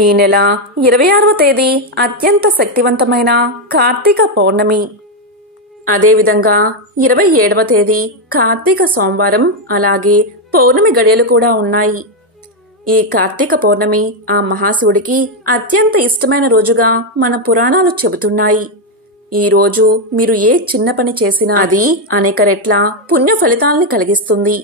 ఈ నెల 26వ తేదీ అత్యంత శక్తివంతమైన కార్తీక పౌర్ణమి. అదేవిధంగా 27వ తేదీ కార్తీక సోమవారం, అలాగే పౌర్ణమి గడియలు కూడా ఉన్నాయి. ఈ కార్తీక పౌర్ణమి ఆ మహాశివుడికి అత్యంత ఇష్టమైన రోజుగా మన పురాణాలు చెబుతున్నాయి. ఈ రోజు మీరు ఏ చిన్న పని చేసినా అది అనేక రెట్ల పుణ్య ఫలితాల్ని కలిగిస్తుంది.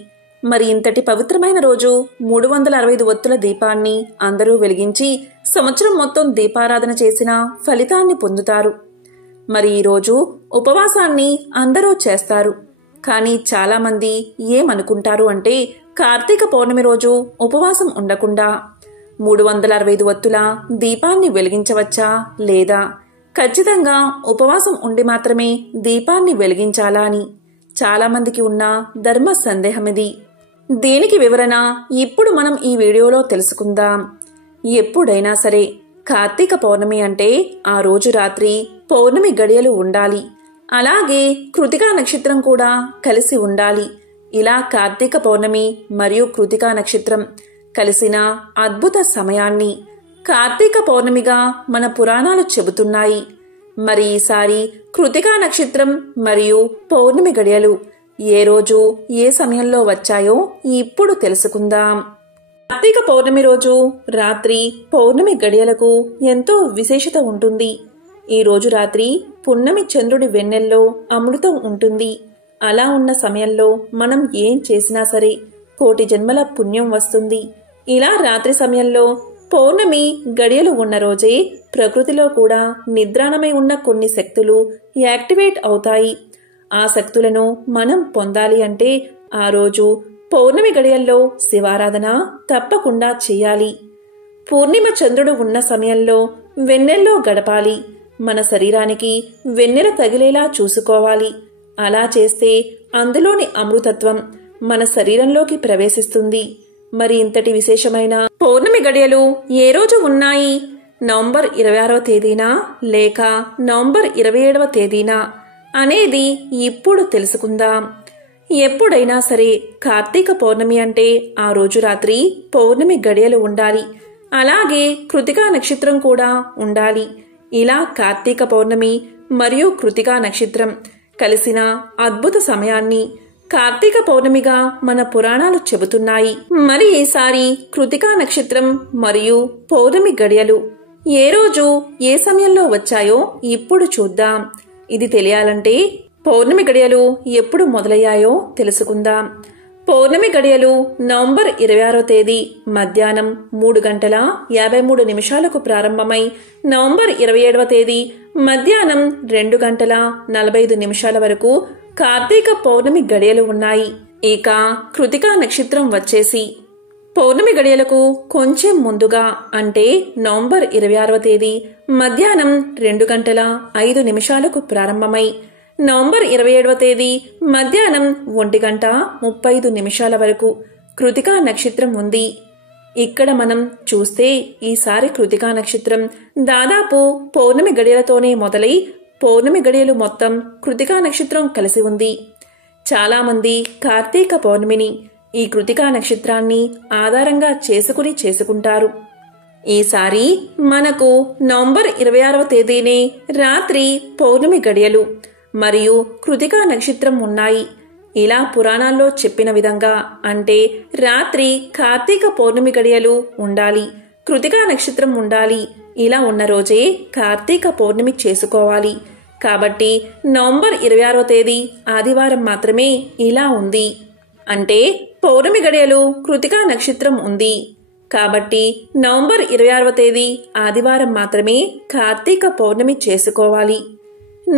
మరి ఇంతటి పవిత్రమైన రోజు 365 ఒత్తుల దీపాన్ని అందరూ వెలిగించి సంవత్సరం మొత్తం దీపారాధన చేసిన ఫలితాన్ని పొందుతారు. మరి ఈరోజు ఉపవాసాన్ని అందరూ చేస్తారు. కానీ చాలామంది ఏమనుకుంటారు అంటే, కార్తీక పౌర్ణమి రోజు ఉపవాసం ఉండకుండా 365 ఒత్తుల దీపాన్ని వెలిగించవచ్చా, లేదా ఖచ్చితంగా ఉపవాసం ఉండి మాత్రమే దీపాన్ని వెలిగించాలా అని చాలామందికి ఉన్న ధర్మ సందేహమిది. దీనికి వివరణ ఇప్పుడు మనం ఈ వీడియోలో తెలుసుకుందాం. ఎప్పుడైనా సరే కార్తీక పౌర్ణమి అంటే ఆ రోజు రాత్రి పౌర్ణమి గడియలు ఉండాలి, అలాగే కృతికా నక్షత్రం కూడా కలిసి ఉండాలి. ఇలా కార్తీక పౌర్ణమి మరియు కృతికా నక్షత్రం కలిసిన అద్భుత సమయాన్ని కార్తీక పౌర్ణమిగా మన పురాణాలు చెబుతున్నాయి. మరి ఈసారి కృతికా నక్షత్రం మరియు పౌర్ణమి గడియలు ఏ రోజు ఏ సమయంలో వచ్చాయో ఇప్పుడు తెలుసుకుందాం. కార్తీక పౌర్ణమి రోజు రాత్రి పౌర్ణమి గడియలకు ఎంతో విశేషత ఉంటుంది. ఈ రోజు రాత్రి పున్నమి చంద్రుడి వెన్నెల్లో అమృతం ఉంటుంది. అలా ఉన్న సమయంలో మనం ఏం చేసినా సరే కోటి జన్మల పుణ్యం వస్తుంది. ఇలా రాత్రి సమయంలో పౌర్ణమి గడియలు ఉన్న రోజే ప్రకృతిలో కూడా నిద్రాణమై ఉన్న కొన్ని శక్తులు యాక్టివేట్ అవుతాయి. ఆ శక్తులను మనం పొందాలి అంటే ఆ రోజు పౌర్ణమి గడియల్లో శివారాధన తప్పకుండా చేయాలి. పూర్ణిమ చంద్రుడు ఉన్న సమయంలో వెన్నెల్లో గడపాలి. మన శరీరానికి వెన్నెల తగిలేలా చూసుకోవాలి. అలా చేస్తే అందులోని అమృతత్వం మన శరీరంలోకి ప్రవేశిస్తుంది. మరి ఇంతటి విశేషమైన పౌర్ణమి గడియలు ఏ రోజు ఉన్నాయి? నవంబర్ 26వ తేదీనా, లేక నవంబర్ 27వ తేదీనా అనేది ఇప్పుడు తెలుసుకుందాం. ఎప్పుడైనా సరే కార్తీక పౌర్ణమి అంటే ఆ రోజు రాత్రి పౌర్ణమి గడియలు ఉండాలి, అలాగే కృతికా నక్షత్రం కూడా ఉండాలి. ఇలా కార్తీక పౌర్ణమి మరియు కృతికా నక్షత్రం కలిసిన అద్భుత సమయాన్ని కార్తీక పౌర్ణమిగా మన పురాణాలు చెబుతున్నాయి. మరి ఈసారి కృతికా నక్షత్రం మరియు పౌర్ణమి గడియలు ఏ రోజు ఏ సమయంలో వచ్చాయో ఇప్పుడు చూద్దాం. ఇది తెలియాలంటే పౌర్ణమి గడియలు ఎప్పుడు మొదలయ్యాయో తెలుసుకుందాం. పౌర్ణమి గడియలు నవంబర్ 26వ తేదీ మధ్యాహ్నం 3:53 ప్రారంభమై నవంబర్ 27వ తేదీ మధ్యాహ్నం 2:45 వరకు కార్తీక పౌర్ణమి గడియలు ఉన్నాయి. ఇక కృతికా నక్షత్రం వచ్చేసి పౌర్ణమి గడియలకు కొంచెం ముందుగా అంటే నవంబర్ 26వ తేదీ మధ్యాహ్నం 2:05 ప్రారంభమై నవంబర్ 27వ తేదీ మధ్యాహ్నం 1:35 వరకు కృతికా నక్షత్రం ఉంది. ఇక్కడ మనం చూస్తే ఈసారి కృతికా నక్షత్రం దాదాపు పౌర్ణమి గడియలతోనే మొదలై పౌర్ణమి గడియలు మొత్తం కృతికా నక్షత్రం కలిసి ఉంది. చాలామంది కార్తీక పౌర్ణమిని ఈ కృతికా నక్షత్రాన్ని ఆధారంగా చేసుకుంటారు. ఈసారి మనకు నవంబర్ 26వ తేదీనే రాత్రి పౌర్ణమి గడియలు మరియు కృతికా నక్షత్రం ఉన్నాయి. ఇలా పురాణాల్లో చెప్పిన విధంగా అంటే రాత్రి కార్తీక పౌర్ణమి గడియలు ఉండాలి, కృతికా నక్షత్రం ఉండాలి. ఇలా ఉన్న రోజే కార్తీక పౌర్ణమి చేసుకోవాలి. కాబట్టి నవంబర్ 26వ తేదీ ఆదివారం మాత్రమే ఇలా ఉంది. అంటే పౌర్ణమి గడియలు కృతికా నక్షత్రం ఉంది కాబట్టి నవంబర్ 26వ తేదీ ఆదివారం మాత్రమే కార్తీక పౌర్ణమి చేసుకోవాలి.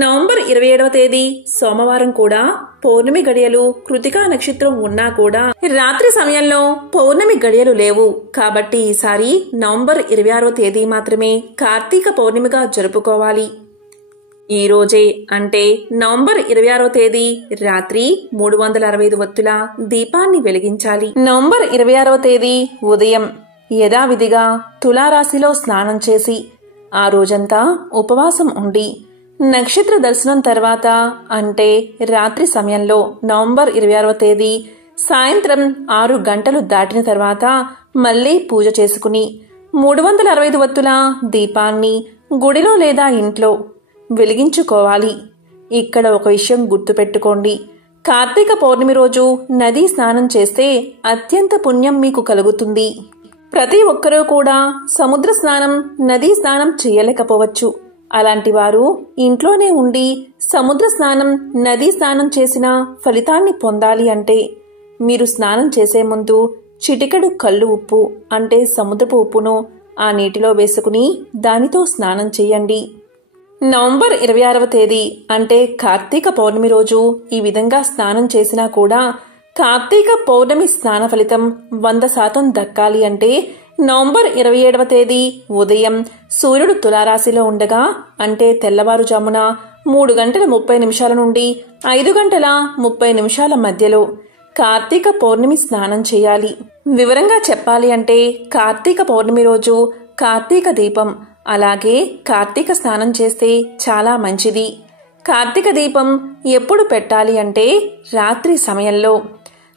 నవంబర్ 27వ తేదీ సోమవారం కూడా పౌర్ణమి గడియలు కృతికా నక్షత్రం ఉన్నా కూడా రాత్రి సమయంలో పౌర్ణమి గడియలు లేవు. కాబట్టి ఈసారి నవంబర్ 26వ తేదీ మాత్రమే కార్తీక పౌర్ణమిగా జరుపుకోవాలి. ఈ రోజే అంటే నవంబర్ 26వ తేదీ రాత్రి 365 ఒత్తుల దీపాన్ని వెలిగించాలి. నవంబర్ 26వ తేదీ ఉదయం యథావిధిగా తులారాశిలో స్నానం చేసి ఆ రోజంతా ఉపవాసం ఉండి నక్షత్ర దర్శనం తర్వాత అంటే రాత్రి సమయంలో నవంబర్ 26వ తేదీ సాయంత్రం 6 గంటలు దాటిన తర్వాత మళ్లీ పూజ చేసుకుని 365 వత్తుల దీపాన్ని గుడిలో లేదా ఇంట్లో వెలిగించుకోవాలి. ఇక్కడ ఒక విషయం గుర్తుపెట్టుకోండి. కార్తీక పౌర్ణమి రోజు నదీ స్నానం చేస్తే అత్యంత పుణ్యం మీకు కలుగుతుంది. ప్రతి ఒక్కరూ కూడా సముద్ర స్నానం, నదీ స్నానం చేయలేకపోవచ్చు. అలాంటి వారు ఇంట్లోనే ఉండి సముద్ర స్నానం, నదీ స్నానం చేసిన ఫలితాన్ని పొందాలి అంటే మీరు స్నానం చేసే ముందు చిటికెడు కల్లు ఉప్పు అంటే సముద్రపు ఉప్పును ఆ నీటిలో వేసుకుని దానితో స్నానం చేయండి. నవంబర్ 26వ తేదీ అంటే కార్తీక పౌర్ణమి రోజు ఈ విధంగా స్నానం చేసినా కూడా కార్తీక పౌర్ణమి స్నాన ఫలితం 100% దక్కాలి అంటే నవంబర్ 27వ తేదీ ఉదయం సూర్యుడు తులారాశిలో ఉండగా అంటే తెల్లవారుజామున 3:30 నుండి 5:30 మధ్యలో కార్తీక పౌర్ణమి స్నానం చేయాలి. వివరంగా చెప్పాలి అంటే కార్తీక పౌర్ణమి రోజు కార్తీక దీపం అలాగే కార్తీక స్నానం చేస్తే చాలా మంచిది. కార్తీక దీపం ఎప్పుడు పెట్టాలి అంటే రాత్రి సమయంలో.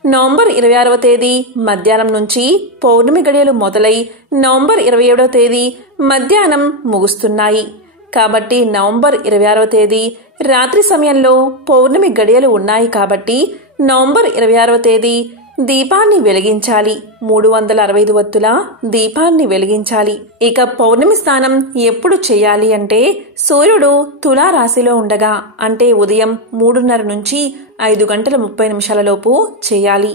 నవంబర్ 26వ తేదీ మధ్యాహ్నం నుంచి పౌర్ణమి గడియలు మొదలై నవంబర్ 27వ తేదీ మధ్యాహ్నం ముగుస్తున్నాయి. కాబట్టి నవంబర్ 26వ తేదీ రాత్రి సమయంలో పౌర్ణమి గడియలు ఉన్నాయి కాబట్టి నవంబర్ 26వ తేదీ దీపాన్ని వెలిగించాలి. 365 వత్తుల దీపాన్ని వెలిగించాలి. ఇక పౌర్ణమి స్నానం ఎప్పుడు చేయాలి అంటే సూర్యుడు తులారాశిలో ఉండగా అంటే ఉదయం 3:30 నుంచి 5:30 లోపు చేయాలి.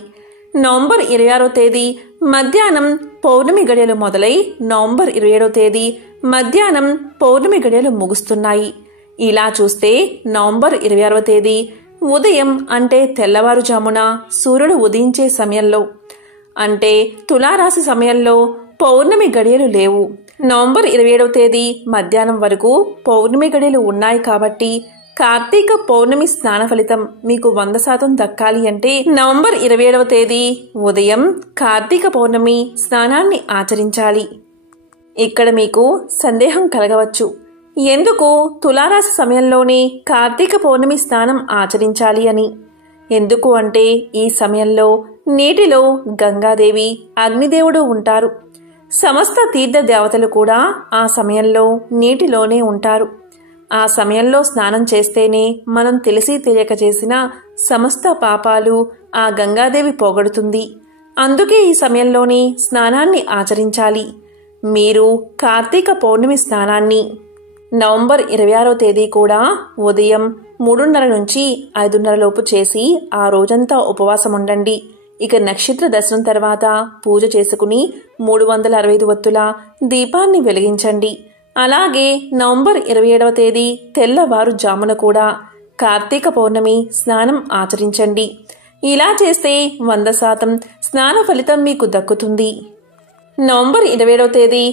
నవంబర్ 26వ తేదీ మధ్యాహ్నం పౌర్ణమి గడియలు మొదలై నవంబర్ 27వ తేదీ మధ్యాహ్నం పౌర్ణమి గడియలు ముగుస్తున్నాయి. ఇలా చూస్తే నవంబర్ 26వ తేదీ ఉదయం అంటే తెల్లవారుజామున సూర్యుడు ఉదయించే సమయంలో అంటే తులారాశి సమయంలో పౌర్ణమి గడియలు లేవు. నవంబర్ 27వ తేదీ మధ్యాహ్నం వరకు పౌర్ణమి గడియలు ఉన్నాయి కాబట్టి కార్తీక పౌర్ణమి స్నాన ఫలితం మీకు 100% దక్కాలి అంటే నవంబర్ 27వ తేదీ ఉదయం కార్తీక పౌర్ణమి స్నానాన్ని ఆచరించాలి. ఇక్కడ మీకు సందేహం కలగవచ్చు, ఎందుకు తులారాశి సమయంలోనే కార్తీక పౌర్ణమి స్నానం ఆచరించాలి అని. ఎందుకు అంటే ఈ సమయంలో నీటిలో గంగాదేవి, అగ్నిదేవుడు ఉంటారు. సమస్త తీర్థ దేవతలు కూడా ఆ సమయంలో నీటిలోనే ఉంటారు. ఆ సమయంలో స్నానం చేస్తేనే మనం తెలిసి తెలియక చేసిన సమస్త పాపాలు ఆ గంగాదేవి పోగొడుతుంది. అందుకే ఈ సమయంలోనే స్నానాన్ని ఆచరించాలి. మీరు కార్తీక పౌర్ణమి స్నానాన్ని నవంబర్ 26వ తేదీ కూడా ఉదయం 3:30 నుంచి 5:30 లోపు చేసి ఆ రోజంతా ఉపవాసం ఉండండి. ఇక నక్షత్ర దర్శనం తర్వాత పూజ చేసుకుని 365 వత్తుల దీపాన్ని వెలిగించండి. అలాగే నవంబర్ 27వ తేదీ తెల్లవారుజామున కూడా కార్తీక పౌర్ణమి స్నానం ఆచరించండి. ఇలా చేస్తే 100% స్నాన ఫలితం మీకు దక్కుతుంది. నవంబర్ 27వ తేదీ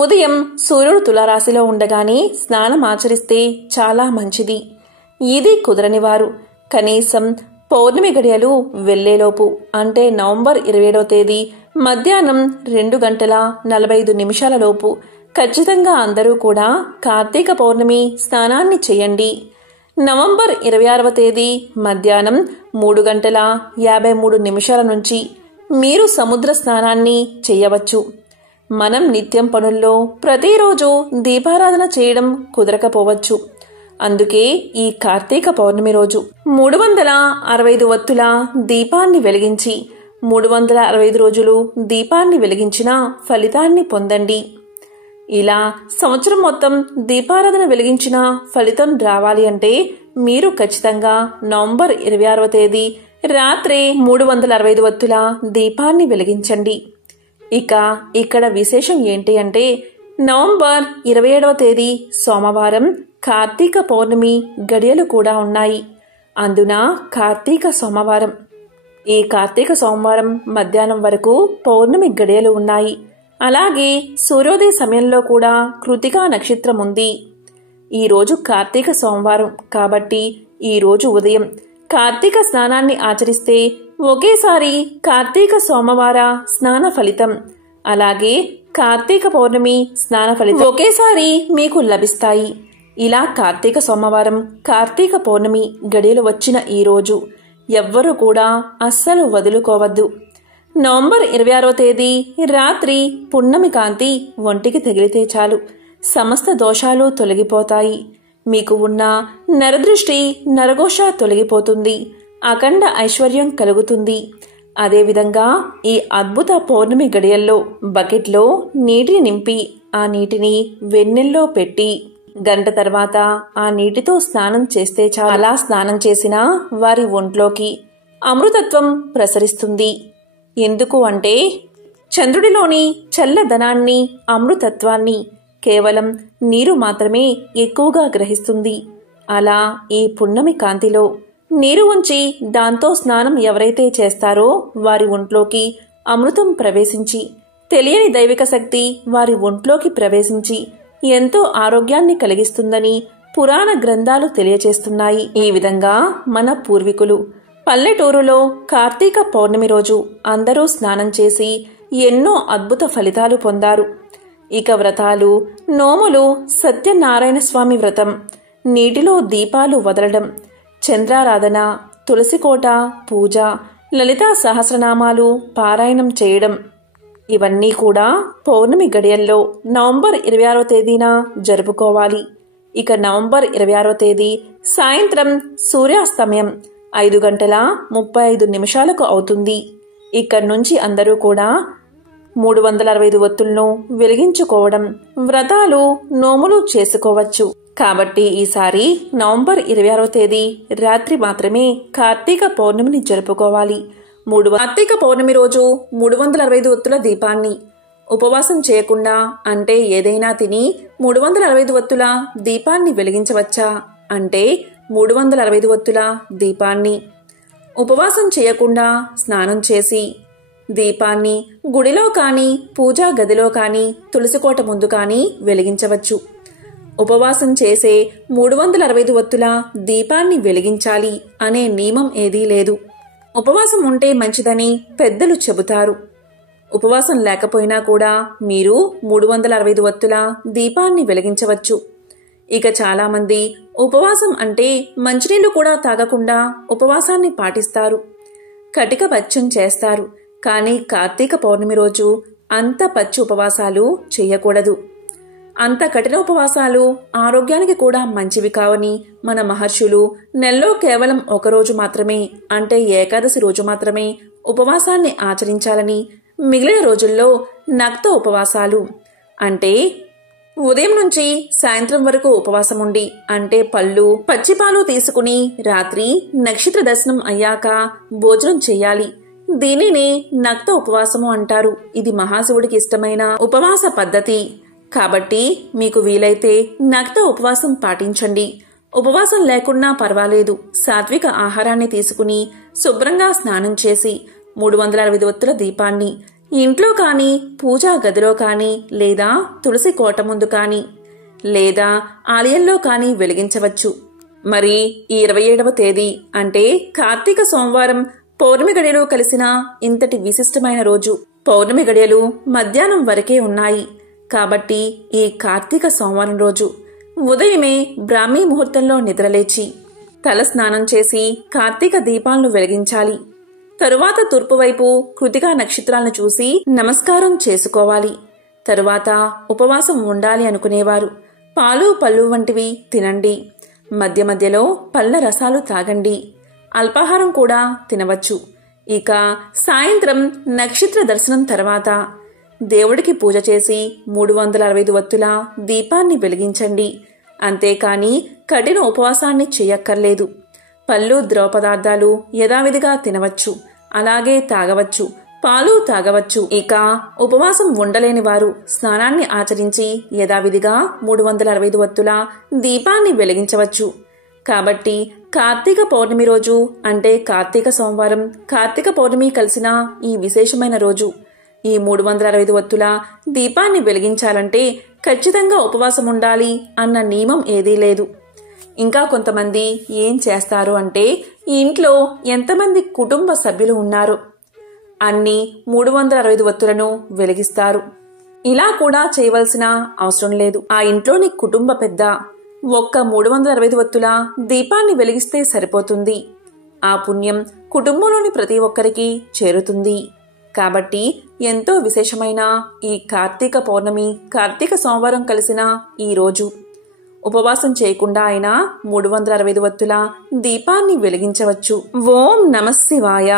ఉదయం సూర్యుడు తులారాశిలో ఉండగానే స్నానం ఆచరిస్తే చాలా మంచిది. ఇది కుదరని వారు కనీసం పౌర్ణమి గడియలు వెళ్లేలోపు అంటే నవంబర్ 27వ తేదీ మధ్యాహ్నం 2:45 లోపు ఖచ్చితంగా అందరూ కూడా కార్తీక పౌర్ణమి స్నానాన్ని చేయండి. నవంబర్ 26వ తేదీ మధ్యాహ్నం 3:53 నుంచి మీరు సముద్ర స్నానాన్ని చేయవచ్చు. మనం నిత్యం పనుల్లో ప్రతిరోజు దీపారాధన చేయడం కుదరకపోవచ్చు. అందుకే ఈ కార్తీక పౌర్ణమి రోజు 365 వత్తుల దీపాన్ని వెలిగించి 365 రోజులు దీపాన్ని వెలిగించిన ఫలితాన్ని పొందండి. ఇలా సంవత్సరం మొత్తం దీపారాధన వెలిగించిన ఫలితం రావాలి అంటే మీరు ఖచ్చితంగా నవంబర్ 26వ తేదీ రాత్రి 365 వత్తుల దీపాన్ని వెలిగించండి. ఇక ఇక్కడ విశేషం ఏంటి అంటే నవంబర్ 27వ తేదీ సోమవారం కార్తీక పౌర్ణమి గడియలు కూడా ఉన్నాయి. అందున కార్తీక సోమవారం. ఈ కార్తీక సోమవారం మధ్యాహ్నం వరకు పౌర్ణమి గడియలు ఉన్నాయి. అలాగే సూర్యోదయ సమయంలో కూడా కృతికా నక్షత్రం ఉంది. ఈరోజు కార్తీక సోమవారం కాబట్టి ఈరోజు ఉదయం కార్తీక స్నానాన్ని ఆచరిస్తే ఒకేసారి కార్తీక సోమవార స్నాన ఫలితం అలాగే కార్తీక పౌర్ణమి స్నాన ఫలితం ఒకేసారి మీకు లభిస్తాయి. ఇలా కార్తీక సోమవారం, కార్తీక పౌర్ణమి గడియలు వచ్చిన ఈ రోజు ఎవ్వరూ కూడా అస్సలు వదులుకోవద్దు. నవంబర్ 26వ తేదీ రాత్రి పున్నమి కాంతి ఒంటికి తగిలితే చాలు సమస్త దోషాలు తొలగిపోతాయి. మీకు ఉన్న నరదృష్టి నరఘోష తొలగిపోతుంది. అఖండ ఐశ్వర్యం కలుగుతుంది. అదేవిధంగా ఈ అద్భుత పౌర్ణమి గడియల్లో బకెట్లో నీటిని నింపి ఆ నీటిని వెన్నెల్లో పెట్టి గంట తర్వాత ఆ నీటితో స్నానం చేస్తే చాలా స్నానం చేసినా వారి ఒంట్లోకి అమృతత్వం ప్రసరిస్తుంది. ఎందుకు అంటే చంద్రుడిలోని చల్లదనాన్ని అమృతత్వాన్ని కేవలం నీరు మాత్రమే ఎక్కువగా గ్రహిస్తుంది. అలా ఈ పున్నమి కాంతిలో నీరు ఉంచి దాంతో స్నానం ఎవరైతే చేస్తారో వారి ఒంట్లోకి అమృతం ప్రవేశించి తెలియని దైవిక శక్తి వారి ఒంట్లోకి ప్రవేశించి ఎంతో ఆరోగ్యాన్ని కలిగిస్తుందని పురాణ గ్రంథాలు తెలియచేస్తున్నాయి. ఈ విధంగా మన పూర్వీకులు పల్లెటూరులో కార్తీక పౌర్ణమి రోజు అందరూ స్నానం చేసి ఎన్నో అద్భుత ఫలితాలు పొందారు. ఇక వ్రతాలు, నోములు, సత్యనారాయణ స్వామి వ్రతం, నీటిలో దీపాలు వదలడం, చంద్రారాధన, తులసికోట పూజ, లలితా సహస్రనామాలు పారాయణం చేయడం ఇవన్నీ కూడా పౌర్ణమి గడియల్లో నవంబర్ 26వ తేదీన జరుపుకోవాలి. ఇక నవంబర్ 26వ తేదీ సాయంత్రం సూర్యాస్తమయం 5:35 అవుతుంది. ఇక్కడి నుంచి అందరూ కూడా 365 ఒత్తులను వెలిగించుకోవడం, వ్రతాలు, నోములు చేసుకోవచ్చు. కాబట్టి ఈసారి నవంబర్ 26వ తేదీ రాత్రి మాత్రమే కార్తీక పౌర్ణమిని జరుపుకోవాలి. కార్తీక పౌర్ణమి రోజు 365 ఒత్తుల దీపాన్ని ఉపవాసం చేయకుండా అంటే ఏదైనా తిని 365 ఒత్తుల దీపాన్ని వెలిగించవచ్చా అంటే 365 ఒత్తుల దీపాన్ని ఉపవాసం చేయకుండా స్నానం చేసి దీపాన్ని గుడిలో కానీ పూజా గదిలో కానీ తులసికోట ముందు కానీ వెలిగించవచ్చు. ఉపవాసం చేసే 365 ఒత్తుల దీపాన్ని వెలిగించాలి అనే నియమం ఏదీ లేదు. ఉపవాసం ఉంటే మంచిదని పెద్దలు చెబుతారు. ఉపవాసం లేకపోయినా కూడా మీరు 365 ఒత్తుల దీపాన్ని వెలిగించవచ్చు. ఇక చాలామంది ఉపవాసం అంటే మంచినీళ్లు కూడా తాగకుండా ఉపవాసాన్ని పాటిస్తారు, కటిక పచ్చం చేస్తారు. కానీ కార్తీక పౌర్ణమి రోజు అంత పచ్చి ఉపవాసాలు చేయకూడదు. అంత కఠిన ఉపవాసాలు ఆరోగ్యానికి కూడా మంచివి కావని మన మహర్షులు నెలలో కేవలం ఒకరోజు మాత్రమే అంటే ఏకాదశి రోజు మాత్రమే ఉపవాసాన్ని ఆచరించాలని, మిగిలిన రోజుల్లో నక్త ఉపవాసాలు అంటే ఉదయం నుంచి సాయంత్రం వరకు ఉపవాసం ఉండి అంటే పళ్ళు, పచ్చిపాలు తీసుకుని రాత్రి నక్షత్ర దర్శనం అయ్యాక భోజనం చెయ్యాలి. దీనినే నక్త ఉపవాసము అంటారు. ఇది మహాశివుడికి ఇష్టమైన ఉపవాస పద్ధతి. కాబట్టి మీకు వీలైతే నక్త ఉపవాసం పాటించండి. ఉపవాసం లేకున్నా పర్వాలేదు. సాత్విక ఆహారాన్ని తీసుకుని శుభ్రంగా స్నానం చేసి 365 ఒత్తుల దీపాన్ని ఇంట్లో కానీ పూజా గదిలో కానీ లేదా తులసి కోట ముందు కానీ లేదా ఆలయంలో కానీ వెలిగించవచ్చు. మరి ఈ 27వ తేదీ అంటే కార్తీక సోమవారం పౌర్ణమి గడియలు కలిసిన ఇంతటి విశిష్టమైన రోజు. పౌర్ణమి గడియలు మధ్యాహ్నం వరకే ఉన్నాయి. కాబట్టి ఈ కార్తీక సోమవారం రోజు ఉదయమే బ్రాహ్మీ ముహూర్తంలో నిద్రలేచి తల స్నానం చేసి కార్తీక దీపాలను వెలిగించాలి. తరువాత తూర్పువైపు కృతికా నక్షత్రాలను చూసి నమస్కారం చేసుకోవాలి. తరువాత ఉపవాసం ఉండాలి అనుకునేవారు పాలు, పళ్ళు వంటివి తినండి. మధ్య మధ్యలో పళ్ళ రసాలు తాగండి. అల్పాహారం కూడా తినవచ్చు. ఇక సాయంత్రం నక్షత్ర దర్శనం తర్వాత దేవుడికి పూజ చేసి 365 ఒత్తుల దీపాన్ని వెలిగించండి. అంతేకాని కఠిన ఉపవాసాన్ని చెయ్యక్కర్లేదు. పళ్ళు, ద్రవ పదార్థాలు యథావిధిగా తినవచ్చు. అలాగే తాగవచ్చు. పాలు తాగవచ్చు. ఇక ఉపవాసం ఉండలేని వారు స్నానాన్ని ఆచరించి యథావిధిగా 365 ఒత్తుల దీపాన్ని వెలిగించవచ్చు. కాబట్టి కార్తీక పౌర్ణమి రోజు అంటే కార్తీక సోమవారం, కార్తీక పౌర్ణమి కలిసిన ఈ విశేషమైన రోజు ఈ 365 ఒత్తుల దీపాన్ని వెలిగించాలంటే ఖచ్చితంగా ఉపవాసం ఉండాలి అన్న నియమం ఏదీ లేదు. ఇంకా కొంతమంది ఏం చేస్తారు అంటే ఈ ఇంట్లో ఎంతమంది కుటుంబ సభ్యులు ఉన్నారో అన్ని 365 ఒత్తులను వెలిగిస్తారు. ఇలా కూడా చేయవలసిన అవసరం లేదు. ఆ ఇంట్లోని కుటుంబ పెద్ద ఒక్క 365 ఒత్తుల దీపాన్ని వెలిగిస్తే సరిపోతుంది. ఆ పుణ్యం కుటుంబంలోని ప్రతి ఒక్కరికి చేరుతుంది. కాబట్టి ఎంతో విశేషమైన ఈ కార్తీక పౌర్ణమి కార్తీక సోమవారం కలిసిన ఈ రోజు ఉపవాసం చేయకుండా అయినా 365 వత్తుల దీపాన్ని వెలిగించవచ్చు. ఓం నమః శివాయ.